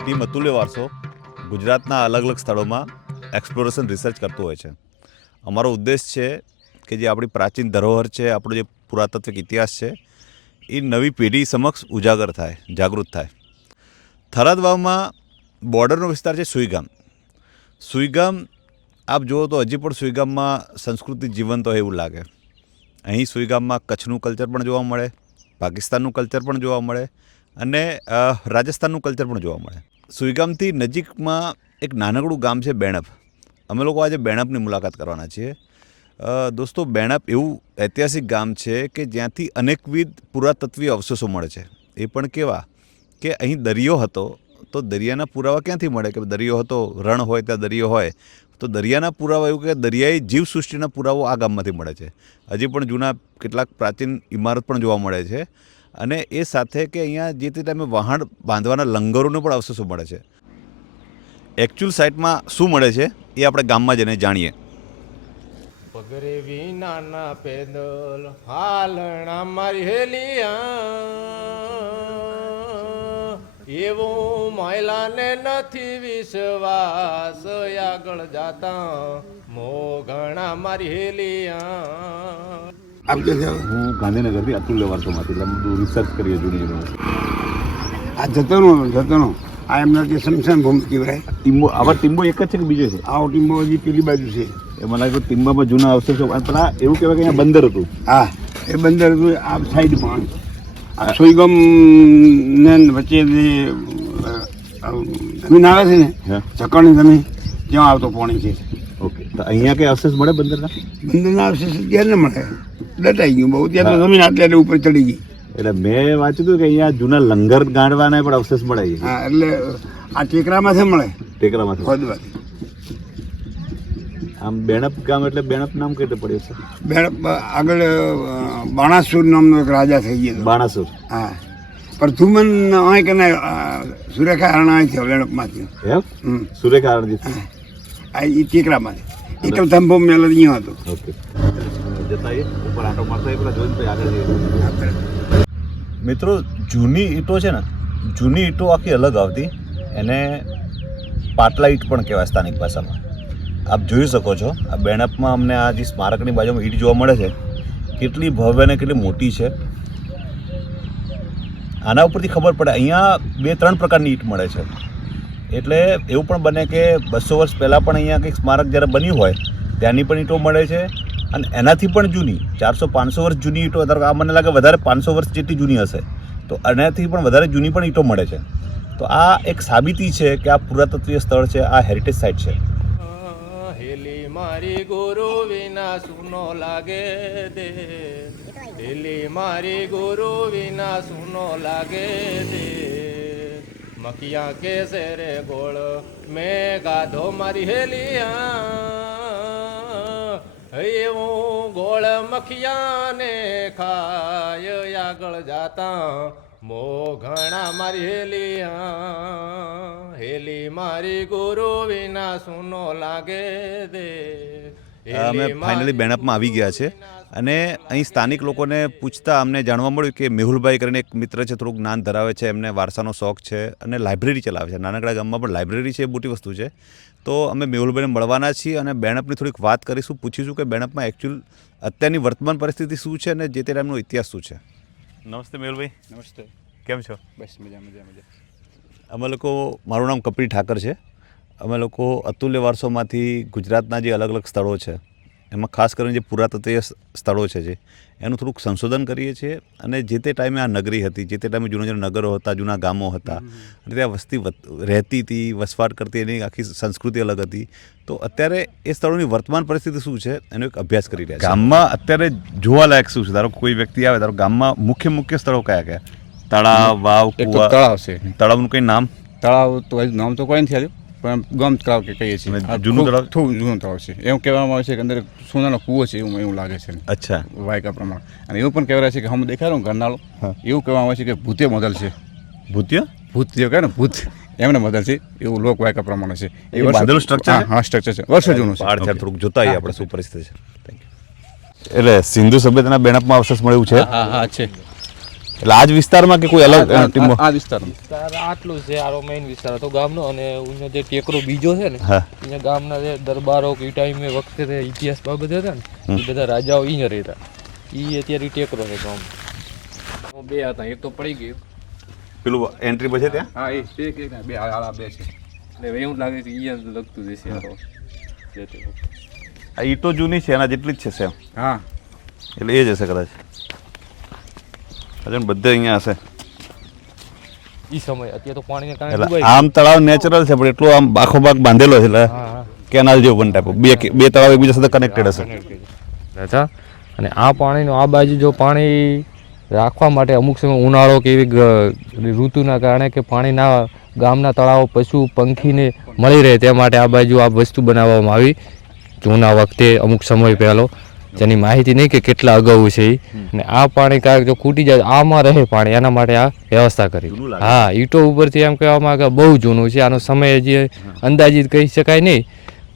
Team અતુલ્ય વારસો ગુજરાતના અલગ અલગ સ્થળોમાં એક્સપ્લોરેશન રિસર્ચ કરતું હોય છે. અમારો ઉદ્દેશ છે કે જે આપણી પ્રાચીન ધરોહર છે, આપણો જે પુરાતત્વિક ઇતિહાસ છે, એ નવી પેઢી સમક્ષ ઉજાગર થાય, જાગૃત થાય. થરાદ વાવમાં બોર્ડરનો વિસ્તાર છે સુઈગામ. આપ જુઓ તો હજી પણ સુઈગામમાં સંસ્કૃતિ જીવંત હોય એવું લાગે. અહીં સુઈગામમાં કચ્છનું કલ્ચર પણ જોવા મળે, પાકિસ્તાનનું કલ્ચર પણ જોવા મળે અને રાજસ્થાનનું કલ્ચર પણ જોવા મળે. સુઈગામથી નજીકમાં એક નાનકડું ગામ છે બેણપ. અમે લોકો આજે બેણપની મુલાકાત કરવાના છીએ. દોસ્તો, બેણપ એવું ઐતિહાસિક ગામ છે કે જ્યાંથી અનેકવિધ પુરાતત્વીય અવશેષો મળે છે. એ પણ કેવા કે અહીં દરિયો હતો, તો દરિયાના પુરાવા ક્યાંથી મળે કે દરિયો હતો, રણ હોય ત્યાં દરિયો હોય, તો દરિયાના પુરાવા એવું કે દરિયાઈ જીવસૃષ્ટિના પુરાવો આ ગામમાંથી મળે છે. હજી પણ જૂના કેટલાક પ્રાચીન ઇમારત પણ જોવા મળે છે. અને એ સાથે કે અહીંયા જે તે ટાઈમે વહાણ બાંધવાના લંગરોનો પણ અવશેષો મળે છે. એકચ્યુઅલ સાઇટમાં શું મળે છે એ આપણે ગામમાં જઈને જાણીએ. પગરે વિનાના પેદલ હાલણા મારી હેલિયા, એવું મહિલાને નથી વિશ્વાસ, આગળ જાતા મોઘણા મારી હેલિયા. હું ગાંધીનગરથી અતુલ્ય વારસોમાંથી એટલે બધું રિસર્ચ કરીએ જૂની યુનિવર્સિટી. આ જતનો આ એમના જે શમશાન ભૂમિ કહેવાય. ટીમ્બો, આવા ટીમ્બો એક જ છે કે બીજો છે? આવો ટીમ્બો હજી પેલી બાજુ છે. એ મને લાગે ટીમ્બામાં જૂના અવશેષો. પેલા એવું કહેવાય કે અહીંયા બંદર હતું. હા, એ બંદર હતું આ સાઈડમાં. આ સોઈગામ ને વચ્ચે જે જમીન આવે છે ને, ચકણની જમીન, ત્યાં આવતો પાણી છે. ઓકે, તો અહીંયા કઈ અવશેષ મળે બંદરના? બંદરના અવશેષ ત્યાં ન મળે, દટાઈ ગયું બહુ. ત્યાં તો જમીન આટલે ઉપર ચડી ગઈ. એટલે મેં વાંચ્યું હતું કે અહીંયા જૂના લંગર ગાંડવાના પણ અવશેષ મળે. હા, એટલે આ ટેકરામાંથી મળે, ટેકરામાંથી. ખોદવાથી. આમ બેણપ ગામ એટલે બેણપ નામ કઈ રીતે પડ્યું છે? બેણપ આગળ બાણાસુર નામનો એક રાજા થઈ ગયો. બાણાસુર? હા, પ્રથુમન અહીં કે સુરેખા હરણા છે બેણપમાંથી. એમ? સુરેખા હરણજી આ એ ટેકરામાંથી એકલ થંભો મેલ અહીંયા હતો. ઓકે, જતા ઉપર આટો મારતા પેલા જોઈને પછી આગળ જઈએ. મિત્રો, જૂની ઈંટો છે ને, જૂની ઈંટો આખી અલગ આવતી, એને પાટલા ઈંટ પણ કહેવાય સ્થાનિક ભાષામાં. આપ જોઈ શકો છો આ બેણપમાં અમને આ જે સ્મારકની બાજુમાં ઈંટ જોવા મળે છે, કેટલી ભવ્ય અને કેટલી મોટી છે. આના ઉપરથી ખબર પડે અહીંયા 2-3 પ્રકારની ઈંટ મળે છે. એટલે એવું પણ બને કે 200 વર્ષ પહેલાં પણ અહીંયા કંઈક સ્મારક જ્યારે બન્યું હોય ત્યાંની પણ ઈંટો મળે છે. અને એનાથી પણ જૂની 400-500 વર્ષ જૂની ઈંટો, ધારો કે આ મને લાગે વધારે 500 વર્ષ જેટલી જૂની હશે, તો એનાથી પણ વધારે જૂની પણ ઈંટો મળે છે. તો આ એક સાબિતી છે કે આ પુરાતત્વીય સ્થળ છે, આ હેરિટેજ સાઇટ છે. હેલી મારી ગુરુ વિના સુનો લાગે દે, હેલી મારી ગુરુ વિના સુનો લાગે દે, મકિયા કે છે રે ગોળ મેં ગાધો મારી હેલિયા, એવું ગોળ મખિયાને ખાય, આગળ જાતા મોઘણા મારી હેલિયા, હેલી મારી ગુરુ વિના સુનો લાગે દે. અમે ફાઇનલી બેણપમાં આવી ગયા છે અને અહીં સ્થાનિક લોકોને પૂછતા અમને જાણવા મળ્યું કે મેહુલભાઈ કરીને એક મિત્ર છે, થોડુંક જ્ઞાન ધરાવે છે, એમને વારસાનો શોખ છે અને લાઇબ્રેરી ચલાવે છે. નાનકડા ગામમાં પણ લાઇબ્રેરી છે, એ મોટી વસ્તુ છે. તો અમે મેહુલભાઈને મળવાના છીએ અને બેણપની થોડીક વાત કરીશું, પૂછીશું કે બેણપમાં એકચ્યુઅલ અત્યારની વર્તમાન પરિસ્થિતિ શું છે અને જે તે ટાઈમનો ઇતિહાસ શું છે. નમસ્તે મેહુલભાઈ. નમસ્તે. કેમ છો? બસ મજા. અમે લોકો, મારું નામ કપિલ ઠાકર છે. અમે લોકો અતુલ્ય વારસોમાંથી ગુજરાતના જે અલગ અલગ સ્થળો છે એમાં ખાસ કરીને જે પુરાતત્વીય સ્થળો છે એનું થોડુંક સંશોધન કરીએ છીએ. અને જે તે ટાઈમે આ નગરી હતી, જે તે ટાઈમે જૂના નગરો હતા, જૂના ગામો હતા, અને ત્યાં વસ્તી રહેતી હતી, વસવાટ કરતી, એની આખી સંસ્કૃતિ અલગ હતી. તો અત્યારે એ સ્થળોની વર્તમાન પરિસ્થિતિ શું છે એનો એક અભ્યાસ કરી રહ્યા છે. ગામમાં અત્યારે જોવાલાયક શું છે? ધારો કોઈ વ્યક્તિ આવે, ધારો ગામમાં મુખ્ય સ્થળો કયા? તળાવ, વાવ, કુવા? તળાવ છે. તળાવનું કંઈ નામ? તળાવ તો નામ તો કોઈ નથી આવ્યું, પણ ગમ તળાવ કે કહીએ છીએ. જૂનું તળાવ? જૂનું તળાવ છે. એવું કહેવામાં આવે છે કે અંદર સોનાનો કૂવો છે, એવું લાગે છે. અચ્છા. વાયકા પ્રમાણે. અને એવું પણ કહેવાય છે કે હમ દેખાડો ગરનાળો, એવું કહેવામાં આવે છે કે ભૂતે મદલ છે. ભૂત જે કહે ને, ભૂત એમને મદલ છે, એવું લોક વાયકા પ્રમાણે છે. એ બાંધેલું સ્ટ્રક્ચર? હા, સ્ટ્રક્ચર છે, વર્ષો જૂનું છે. થોડુંક જોતા આવીએ આપણે શું પરિસ્થિતિ છે. એટલે સિંધુ સભ્યતાના બેણપમાં અવશેષ મળ્યું છે. હા છે. એટલે આ જ વિસ્તારમાં કે કોઈ અલગ ટીમો? આ વિસ્તારમાં વિસ્તાર આટલું છે, આરો મેઇન વિસ્તાર હતો ગામનો. અને અહીંયા જે ટેકરો બીજો છે ને, હા અહીંયા ગામના જે દરબારો કે એ ટાઈમે વખતે જે ઇતિહાસ બાબત હતા ને, એ બધા રાજાઓ અહીંયા રહેતા. એ અત્યારે ઈ ટેકરો છે ગામ. બે હતા, એક તો પડી ગયું. પેલું એન્ટ્રી પછી ત્યાં હા એ બે આ બે છે. એટલે એવું લાગે છે અહીંયા લગતું જશે આરો. આ ઈંટો જૂની છે એના જેટલી જ છે સેમ, હા એટલે એ જ હશે કદાચ. અજન બધે અહીંયા હશે. ઈ સમય અત્યારે તો પાણીને કારણે એટલે ડૂબાઈ આમ તળાવ નેચરલ છે પણ એટલું આમ આખો ભાગ બાંધેલો છે એટલે હા હા કેનાલ જેવું બન ટાઈપ બે તળાવ એકબીજા સાથે કનેક્ટેડ હશે. અચ્છા. અને આ પાણીનો આ બાજુ જો પાણી રાખવા માટે અમુક સમય ઉનાળો કે એવી ઋતુના કારણે કે પાણીના ગામના તળાવો પશુ પંખીને મળી રહે તે માટે આ બાજુ આ વસ્તુ બનાવવામાં આવી જૂના વખતે અમુક સમય પહેલો. જેની માહિતી નહીં કે કેટલા અગાઉ છે એ. અને આ પાણી કાંઈક જો ખૂટી જાય આમાં રહે પાણી એના માટે આ વ્યવસ્થા કરી. હા ઈંટો ઉપરથી એમ કહેવામાં આવે કે બહુ જૂનું છે. આનો સમય હજી અંદાજિત કહી શકાય નહીં,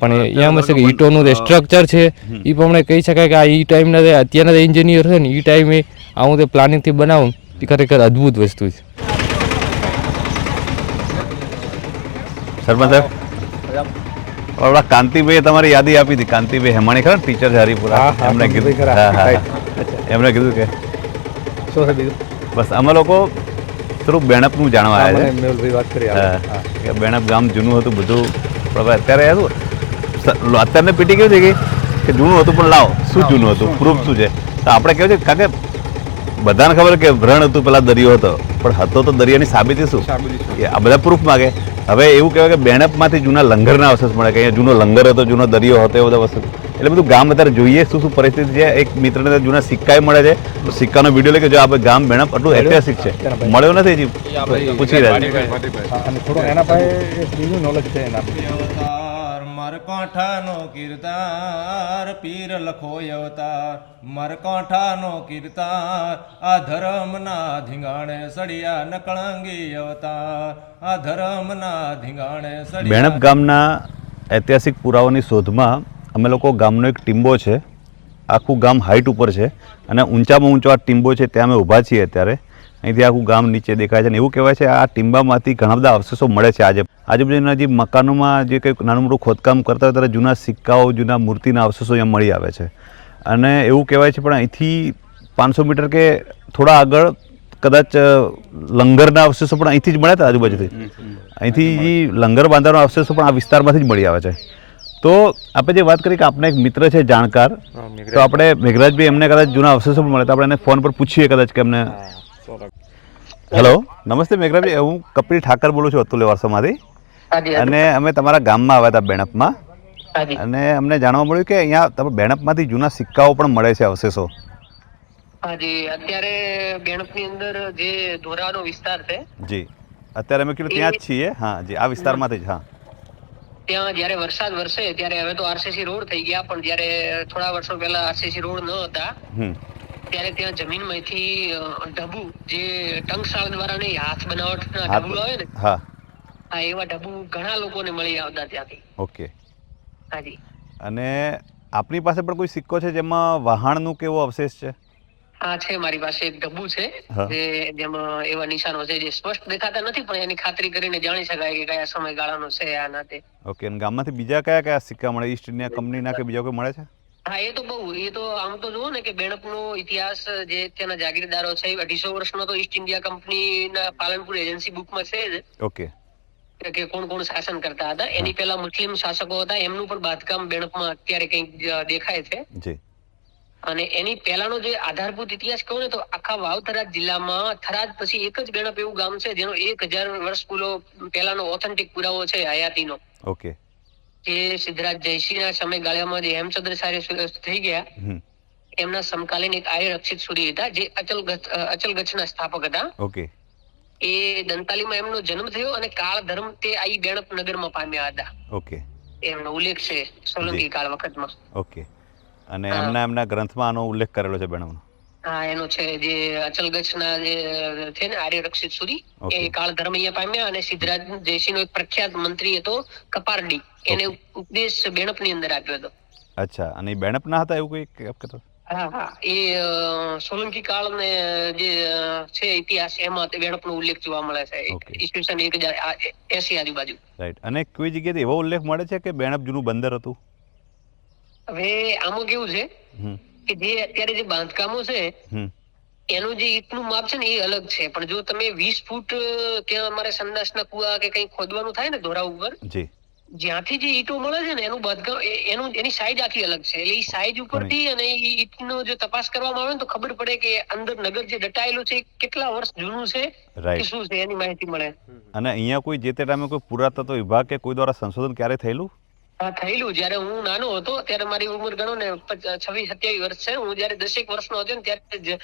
પણ એમ હશે કે ઈંટોનું જે સ્ટ્રક્ચર છે એ પ્રમાણે કહી શકાય કે આ ઈ ટાઈમના જે અત્યારના જે એન્જિનિયર છે ને એ ટાઈમે આવું તે પ્લાનિંગથી બનાવું એ ખરેખર અદ્ભુત વસ્તુ છે. સરપંચ સાહેબ આપણા કાંતિભાઈએ તમારી યાદી આપી હતી. કાંતિભાઈ હેમાણી ખરા ટીચર છે હરિપુરા, એમને કીધું એમણે કીધું કે શું છે બીજું? બસ અમે લોકો થોડુંક બેણપનું જાણવા આવ્યા છે. મેહુલભાઈ વાત કરી હા, કે બેણપ ગામ જૂનું હતું બધું, પણ હવે અત્યારે શું અત્યારને પીટી કેવું છે કે જૂનું હતું પણ લાવો શું જૂનું હતું, પ્રૂફ શું છે? તો આપણે કેવું છે કારણ કે બધાને ખબર કે વ્રણ હતું પેલા દરિયો હતો, પણ હતો તો દરિયાની સાબિતી શું? આ બધા પ્રૂફ માગે. હવે એવું કહેવાય કે બેણપમાંથી જૂના લંગરના અવશેષ મળે કે અહીંયા જૂનો લંગર હતો, જૂનો દરિયો હતો, એ બધા વસ્તુ. એટલે બધું ગામ અત્યારે જોઈએ શું શું પરિસ્થિતિ છે. એક મિત્રને જૂના સિક્કાએ મળે છે, તો સિક્કાનો વિડીયો લે કે જો આ ગામ બેણપ આટલું ઐતિહાસિક છે. મળ્યો નથી હજી, પૂછી રહ્યા અને થોડું એના પાસે બીજું નોલેજ છે એના. મરકાંઠાનો કીર્તાર પીર લખો અવતાર, મરકાંઠાનો કીર્તાર આ ધર્મના ધીંગાણે સળિયા નકળંગી અવતાર, આ ધર્મના ધીંગાણે સળિયા. બેણપ ગામના ઐતિહાસિક પુરાવાની શોધમાં અમે લોકો ગામનો એક ટીમ્બો છે, આખું ગામ હાઈટ ઉપર છે અને ઊંચામાં ઊંચો આ ટીમ્બો છે ત્યાં અમે ઊભા છીએ અત્યારે. અહીંથી આખું ગામ નીચે દેખાય છે અને એવું કહેવાય છે આ ટીમ્બામાંથી ઘણા બધા અવશેષો મળે છે. આજુબાજુના જે મકાનોમાં જે કંઈક નાનું મોટું ખોદકામ કરતા હોય ત્યારે જૂના સિક્કાઓ, જૂના મૂર્તિના અવશેષો અહીંયા મળી આવે છે. અને એવું કહેવાય છે પણ અહીંથી 500 મીટર કે થોડા આગળ કદાચ લંગરના અવશેષો પણ અહીંથી જ મળ્યા હતા આજુબાજુથી. અહીંથી જે લંગર બાંધવાના અવશેષો પણ આ વિસ્તારમાંથી જ મળી આવે છે. તો આપણે જે વાત કરી કે આપણે એક મિત્ર છે જાણકાર, તો આપણે મેઘરાજભાઈ એમને કદાચ જૂના અવશેષો પણ મળે તો આપણે એને ફોન પર પૂછીએ કદાચ કે એમને. હેલો, નમસ્તે મેઘરાજભાઈ, હું કપિલ ઠાકર બોલું છું અતુલ વારસામાંથી. અને અમે તમારા ગામમાં આવ્યા હતા બેણપમાં, અને અમને જાણવા મળ્યું કે અહીંયા તમે બેણપમાંથી જૂના સિક્કાઓ પણ મળે છે, અવશેષો. હાજી, અત્યારે બેણપની અંદર જે ધોરાનો વિસ્તાર છે જી, અત્યારે અમે કીધું ત્યાં જ છીએ. હા જી, આ વિસ્તારમાંથી જ. હા, ત્યાં જયારે વરસાદ વરસે ત્યારે હવે તો આરસીસી રોડ થઈ ગયા, પણ જયારે થોડા વર્ષો પહેલા આરસીસી રોડ ન હતા ત્યારે ત્યાં જમીનમાંથી ઢબુ જે ટંકશાળ દ્વારા નહીં હાથ બનાવટના ઢબુ આવે ને, હા હા, એવા ઢબુ ઘણા લોકોને મળી આવતા ત્યાંથી. ઓકે. હાજી. અને આપની પાસે પણ કોઈ સિક્કો છે જેમાં વહાણનું કેવો અવશેષ છે? હા છે, મારી પાસે એક ઢબુ છે જે જેમાં એવા નિશાનો છે જે સ્પષ્ટ દેખાતા નથી પણ એની ખાતરી કરીને જાણી શકાય કે કયા સમયગાળાનો છે આ નાતે. ઓકે. અને ગામમાંથી બીજા કયા કયા સિક્કા મળે? ઈસ્ટ ઇન્ડિયા કંપનીના કે બીજા કોઈ મળે છે? હા, એ તો બહુ, એ તો આમ તો જુઓ ને કે બેણપનો ઇતિહાસ જે ત્યાંના જાગીરદારો છે 250 વર્ષનો તો ઈસ્ટ ઇન્ડિયા કંપનીના પાલનપુર એજન્સી બુકમાં છે જ. ઓકે. કે કોણ કોણ શાસન કરતા હતા. એની પહેલા મુસ્લિમ શાસકો હતા, એમનું પણ બાંધકામ બેણપમાં અત્યારે કંઈક દેખાય છે. જી. અને એની પહેલાનો જે આધારભૂત ઇતિહાસ કહું ને તો આખા વાવ થરાદ જિલ્લામાં થરાદ પછી એક જ બેણપ એવું ગામ છે જેનો 1000 વર્ષ પહેલાનો ઓથેન્ટિક પુરાવો છે હયાતીનો. ઓકે. જે સિદ્ધરાજ જયસિંહના સમયગાળામાં જે હેમચંદ્રાચાર્ય થઈ ગયા એમના સમકાલીન એક આર્ય રક્ષિત સૂરી હતા જે અચલગચ્છના સ્થાપક હતા. ઓકે. એ દંતાલીમાં એમનો જન્મ થયો અને કાળ ધર્મ તે આ બેણપ નગરમાં પામ્યા હતા. ઓકે. એમનો ઉલ્લેખ છે સોલંકી કાળ વખતમાં. ઓકે. અને એમના ગ્રંથમાં આનો ઉલ્લેખ કરેલો છે બેણપનો? હા, એનો છે જે અચલગચ્છના જે છે ને આર્ય રક્ષિત સૂરી, એ કાળ ધર્મ અહીંયા પામ્યા. અને સિદ્ધરાજ જયસિંહનો એક પ્રખ્યાત મંત્રી હતો કપારડી, એને ઉપદેશ બેણપની અંદર આપ્યો હતો. અચ્છા. અને એ બેણપના હતા એવું કોઈ કહેતો? હા હા એ સોલંકી કાળ ને જે છે ઇતિહાસ એમાં બેણપનો ઉલ્લેખ જોવા મળે છે Okay. ઈસવીસન 1080 આજુબાજુ. રાઈટ. અને કોઈ જગ્યાએ એવો ઉલ્લેખ મળે છે કે બેણપ જૂનું બંદર હતું? હવે આમાં કેવું છે હમ કે જે અત્યારે જે બાંધકામો છે હમ એનું જે ઈંટનું માપ છે ને એ અલગ છે, પણ જો તમે 20 ફૂટ ત્યાં અમારે સંડાસના કુવા કે કંઈ ખોદવાનું થાય ને ધોરા ઉપર, જી જ્યાંથી જે ઈંટો મળે છે ને એનું બાંધકામ એની સાઈઝ આખી અલગ છે. એટલે એ સાઈઝ ઉપરથી અને એ ઈંટનો જો તપાસ કરવામાં આવે ને તો ખબર પડે કે અંદર નગર જે દટાયેલું છે એ કેટલા વર્ષ જૂનું છે કે રાઈટ. શું છે એની માહિતી મળે. અને અહીંયા કોઈ જે તે ટાઈમે કોઈ પુરાતત્વ વિભાગ કે કોઈ દ્વારા સંશોધન ક્યારે થયેલું? હા થયેલું. જયારે હું નાનો હતો ત્યારે મારી ઉંમર ગણો ને 26-27 વર્ષ છે, હું જયારે 10 વર્ષનો હતો ને ત્યારે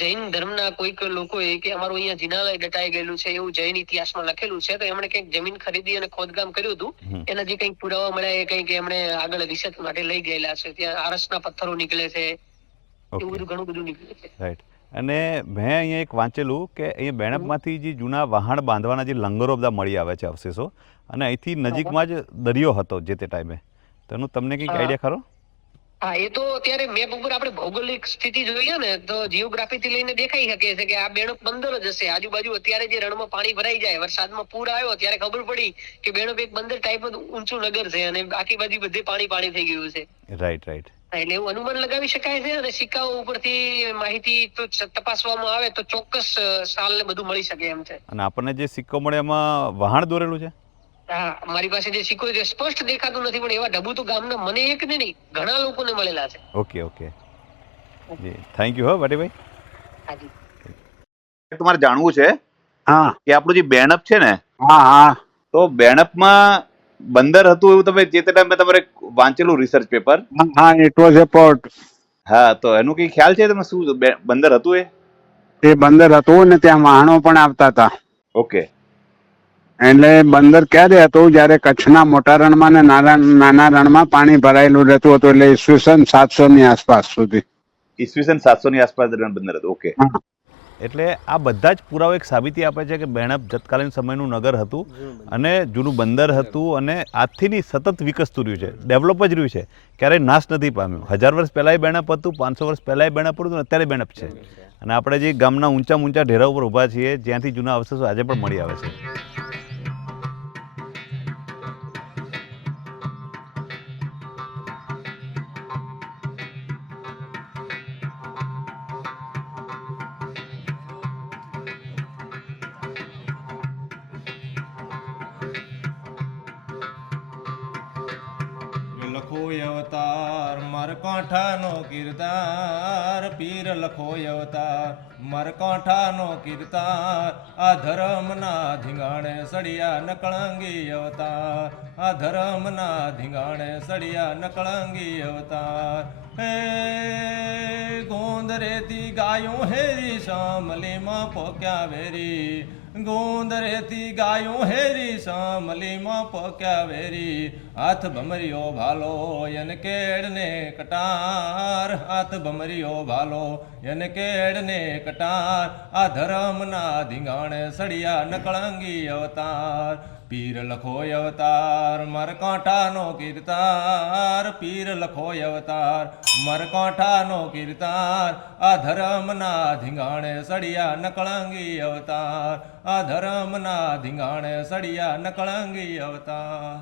જૈન ધર્મના કોઈક લોકોએ કે અમારું અહીંયા જિનાલય દટાઈ ગયેલું છે એવું જૈન ઇતિહાસમાં લખેલું છે, તો એમણે કંઈક જમીન ખરીદી અને ખોદકામ કર્યું હતું. એના જે કંઈક પુરાવા મળ્યા એ કંઈક એમણે આગળ રિસર્ચ માટે લઈ ગયેલા છે. ત્યાં આરસના પથ્થરો નીકળે છે, એવું બધું ઘણું બધું નીકળે છે. રાઈટ. અને મેં અહીંયા એક વાંચેલું કે અહીંયા બેણપમાંથી જે જૂના વહાણ બાંધવાના જે લંગરો બધા મળી આવે છે અવશેષો, અને અહીંથી નજીકમાં જ દરિયો હતો જે તે ટાઈમે, તેનું તમને કંઈક હા. આઈડિયા ખરો? હા એ તો અત્યારે મેપ ઉપર આપણે ભૌગોલિક સ્થિતિ જોઈએ ને તો જીઓગ્રાફી થી લઈને દેખાઈ શકે છે કે આ બેણપ બંદર જ હશે. આજુબાજુ અત્યારે જે રણમાં પાણી ભરાઈ જાય, વરસાદમાં પૂર આવ્યો ત્યારે ખબર પડી કે બેણપ એક બંદર ટાઈપ ઊંચું નગર છે અને આખી બાજુ બધે પાણી પાણી થઈ ગયું છે. Right right. એટલે એવું અનુમાન લગાવી શકાય છે અને સિક્કાઓ ઉપરથી માહિતી તો તપાસવામાં આવે તો ચોક્કસ સાલ ને બધું મળી શકે એમ છે. અને આપણને જે સિક્કો મળે એમાં વહાણ દોરેલું છે? હા મારી પાસે જે સિક્કો છે સ્પષ્ટ દેખાતું નથી, પણ એવા ઢબુ તો ગામના મને એક ને નહીં ઘણા લોકોને મળેલા છે. ઓકે ઓકે જી, થેન્ક યુ હો ભાટીભાઈ. હાજી. તમારે જાણવું છે હા કે આપણું જે બેણપ છે ને, હા હા તો બેણપમાં બંદર હતું એવું તમે જે તે ટાઈમે તમારે વાંચેલું રિસર્ચ પેપર? હા ઇટ વોઝ એ પોર્ટ. હા, તો એનું કઈ ખ્યાલ છે તમે શું બંદર હતું એ? એ બંદર હતું ને ત્યાં વાહનો પણ આવતા હતા. ઓકે. એટલે બંદર ક્યારે હતું જયારે કચ્છના મોટા રણમાં ને નાના રણમાં પાણી ભરાયેલું રહેતું હતું, એટલે ઈસવીસન 700 ની આસપાસ સુધી. ઈસવીસન 700 ની આસપાસ બંદર હતું. ઓકે. હા. એટલે આ બધા જ પુરાવા એક સાબિતી આપે છે કે બેણપ જતકાલીન સમયનું નગર હતું અને જૂનું બંદર હતું, અને આજથી નહીં સતત વિકસતું રહ્યું છે, ડેવલપ જ રહ્યું છે, ક્યારેય નાશ નથી પામ્યું. 1000 વર્ષ પહેલાંય બેણપ હતું, 500 વર્ષ પહેલાંય બેણપ હતું, અત્યારે બેણપ છે. અને આપણે જે ગામના ઊંચા ઢેરા ઉપર ઊભા છીએ જ્યાંથી જૂના અવશેષો આજે પણ મળી આવે છે. લખો અવતાર મરકાંઠાનો કીર્તાર, પીર લખો અવતાર મરકાંઠાનો કીર્તાર, આ ધર્મના ધીંગાણે સળિયા નકળંગી અવતાર, આ ધર્મના ધીંગાણે સળિયા નકળંગી અવતાર. હે ગોંદરેતી ગાયું હેરી શામલીમાં પોક્યા વેરી, ગોંદરેતી ગાયું હેરી શામલીમાં પોક્યા વેરી, હાથ ભમરિયો ભાલો યન કેડને કટાર, હાથ ભમરિયો ભાલો યન કેડને કટાર, આ ધર્મના ધીંગાણે સળિયા નકળંગી અવતાર. પીર લખો અવતાર મરકાંઠાનો કીર્તાર, પીર લખો અવતાર મરકાંઠાનો કીર્તાર, આ ધર્મના ધીંગાણે સળિયા નકળંગી અવતાર, આ ધર્મના ધીંગાણે સળિયા નકળંગી અવતાર.